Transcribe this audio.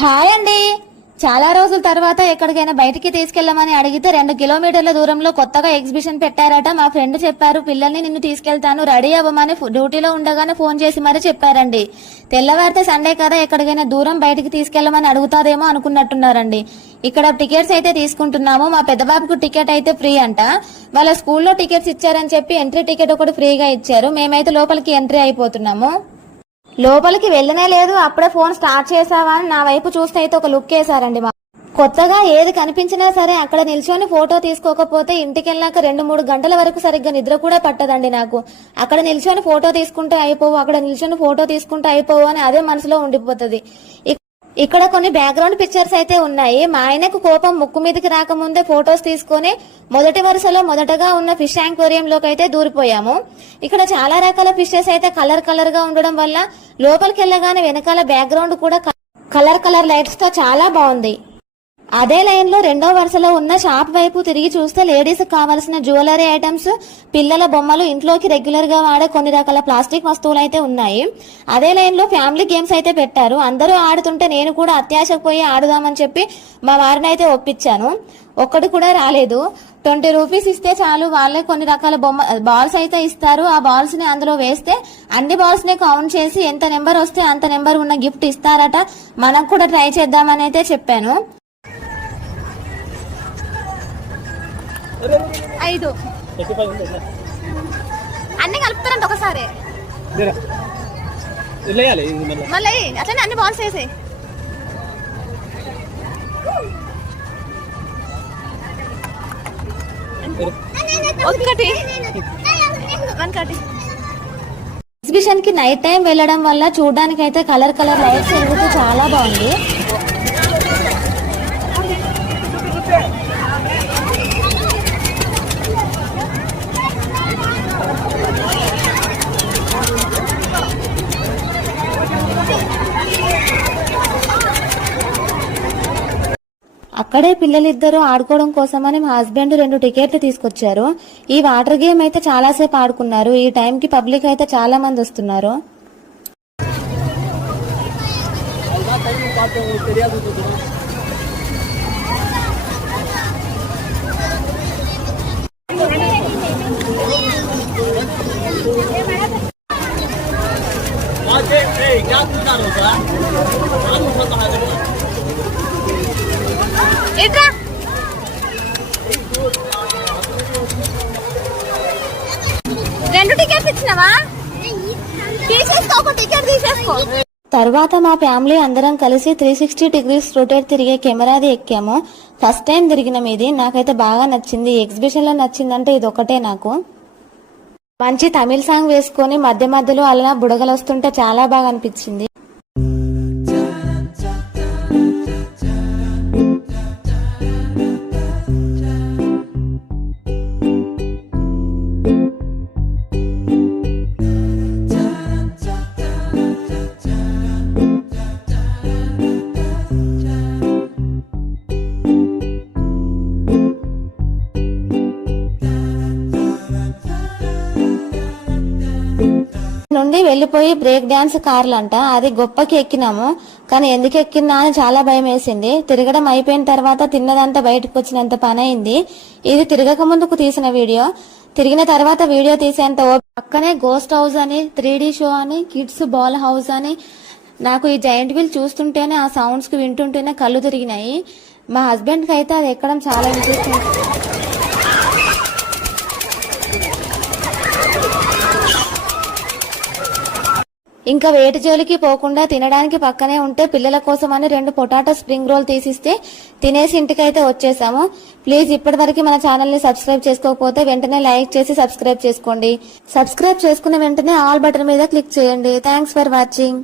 Hi అండి. చాలా రోజుల తర్వాత ఎక్కడికైనా బయటికి తీసుకెళ్లమని అడిగితే 2 కిలోమీటర్ల దూరంలో కొత్తగా ఎగ్జిబిషన్ పెట్టారట. మా ఫ్రెండ్ చెప్పారు, పిల్లల్ని నిన్ను తీసుకెళ్తాను, రెడీ అవ్వమని డ్యూటీలో ఉండగానే ఫోన్ చేసి మరీ చెప్పారండి. తెల్లవారితే సండే కదా, ఎక్కడికైనా దూరం బయటికి తీసుకెళ్లమని అడుగుతాదేమో అనుకున్నట్టున్నారండి. ఇక్కడ టికెట్స్ అయితే తీసుకుంటున్నాము. మా పెద్ద బాబుకు టికెట్ అయితే ఫ్రీ అంట. వాళ్ళ స్కూల్లో టికెట్స్ ఇచ్చారని చెప్పి ఎంట్రీ టికెట్ ఒకటి ఫ్రీగా ఇచ్చారు. మేమైతే లోపలికి ఎంట్రీ అయిపోతున్నాము. లోపలికి వెళ్ళనే లేదు, అప్పుడే ఫోన్ స్టార్ట్ చేసావా అని నా వైపు చూస్తే అయితే ఒక లుక్ వేశారండి. కొత్తగా ఏది కనిపించినా సరే అక్కడ నిల్చొని ఫోటో తీసుకోకపోతే ఇంటికెళ్ళాక 2-3 గంటల వరకు సరిగ్గా నిద్ర కూడా పట్టదండి నాకు. అక్కడ నిల్చొని ఫోటో తీసుకుంటే అయిపోవు, అక్కడ నిల్చొని ఫోటో తీసుకుంటే అయిపోవు అని అదే మనసులో ఉండిపోతుంది. ఇక్కడ కొన్ని బ్యాక్గ్రౌండ్ పిక్చర్స్ అయితే ఉన్నాయి. మా ఆయనకు కోపం ముక్కు మీదకి రాకముందే ఫొటోస్ తీసుకుని మొదటి వరుసలో మొదటగా ఉన్న ఫిష్ యాక్వేరియంలోకి అయితే దూరిపోయాము. ఇక్కడ చాలా రకాల ఫిషెస్ అయితే కలర్ గా ఉండడం వల్ల లోపలికి వెళ్ళగానే వెనకాల బ్యాక్గ్రౌండ్ కూడా కలర్ లైట్స్ తో చాలా బాగుంది. అదే లైన్ లో 2వ వరుసలో ఉన్న షాప్ వైపు తిరిగి చూస్తే లేడీస్ కావాల్సిన జ్యువెలరీ ఐటమ్స్, పిల్లల బొమ్మలు, ఇంట్లోకి రెగ్యులర్ గా వాడే కొన్ని రకాల ప్లాస్టిక్ వస్తువులు అయితే ఉన్నాయి. అదే లైన్ లో ఫ్యామిలీ గేమ్స్ అయితే పెట్టారు. అందరూ ఆడుతుంటే నేను కూడా అత్యాశకు పోయి ఆడుదామని చెప్పి మా వారిని అయితే ఒప్పించాను. ఒక్కడు కూడా రాలేదు. 20 రూపీస్ ఇస్తే చాలు, వాళ్ళే కొన్ని రకాల బాల్స్ అయితే ఇస్తారు. ఆ బాల్స్ ని అందులో వేస్తే అన్ని బాల్స్ ని కౌంట్ చేసి ఎంత నెంబర్ వస్తే అంత నెంబర్ ఉన్న గిఫ్ట్ ఇస్తారట. మనం కూడా ట్రై చేద్దామని అయితే చెప్పాను. 5 అన్ని కలుపుతారంట ఒకసారి, మళ్ళీ అట్లనే అన్ని బాల్స్ వేసాయి. ఎగ్జిబిషన్ కి నైట్ టైం వెళ్ళడం వల్ల చూడడానికి అయితే కలర్ లైట్స్ వెలుగుతూ చాలా బాగుంది. అక్కడే పిల్లలిద్దరూ ఆడుకోవడం కోసమని మా హస్బెండ్ 2 టికెట్లు తీసుకొచ్చారు. ఈ వాటర్ గేమ్ అయితే చాలాసేపు ఆడుకున్నారు. ఈ టైంకి పబ్లిక్ అయితే చాలా మంది వస్తున్నారు. తర్వాత మా ఫ్యామిలీ అందరం కలిసి 360 డిగ్రీస్ రొటేట్ తిరిగే కెమెరాది ఎక్కాము. ఫస్ట్ టైం తిరిగిన ఇది. నాకైతే బాగా నచ్చింది. ఎగ్జిబిషన్ లో నచ్చిందంటే ఇది ఒకటే నాకు. మంచి తమిళ సాంగ్ వేసుకొని మధ్యలో అలా బుడగలు వస్తుంటే చాలా బాగా అనిపించింది. నుండి వెళ్లిపోయి బ్రేక్ డాన్స్ కార్లంట. అది గొప్పకి ఎక్కినాము, కానీ ఎందుకు ఎక్కినా అని చాలా భయం వేసింది. తిరగడం అయిపోయిన తర్వాత తిన్నదంతా బయటకు వచ్చినంత పని అయింది. ఇది తిరగక ముందుకు తీసిన వీడియో. తిరిగిన తర్వాత వీడియో తీసేంత పక్కనే గోస్ట్ హౌస్ అని, 3D షో అని, కిడ్స్ బాల్ హౌస్ అని. నాకు ఈ జైంట్ వీల్ చూస్తుంటేనే, ఆ సౌండ్స్ కి వింటుంటేనే కళ్ళు తిరిగినాయి. మా హస్బెండ్ కి అయితే అది ఎక్కడం చాలా ఇంట్రెస్ట్. ఇంకా వేటి జోలికి పోకుండా తినడానికి పక్కనే ఉంటే పిల్లల కోసమని 2 పొటాటో స్ప్రింగ్ రోల్ తీసిస్తే తినేసి ఇంటికైతే వచ్చేసాము. ప్లీజ్ ఇప్పటివరకు మన ఛానల్ ని సబ్స్క్రైబ్ చేసుకోకపోతే వెంటనే లైక్ చేసి సబ్స్క్రైబ్ చేసుకోండి. సబ్స్క్రైబ్ చేసుకున్న వెంటనే ఆల్ బటన్ మీద క్లిక్ చేయండి. Thanks for watching.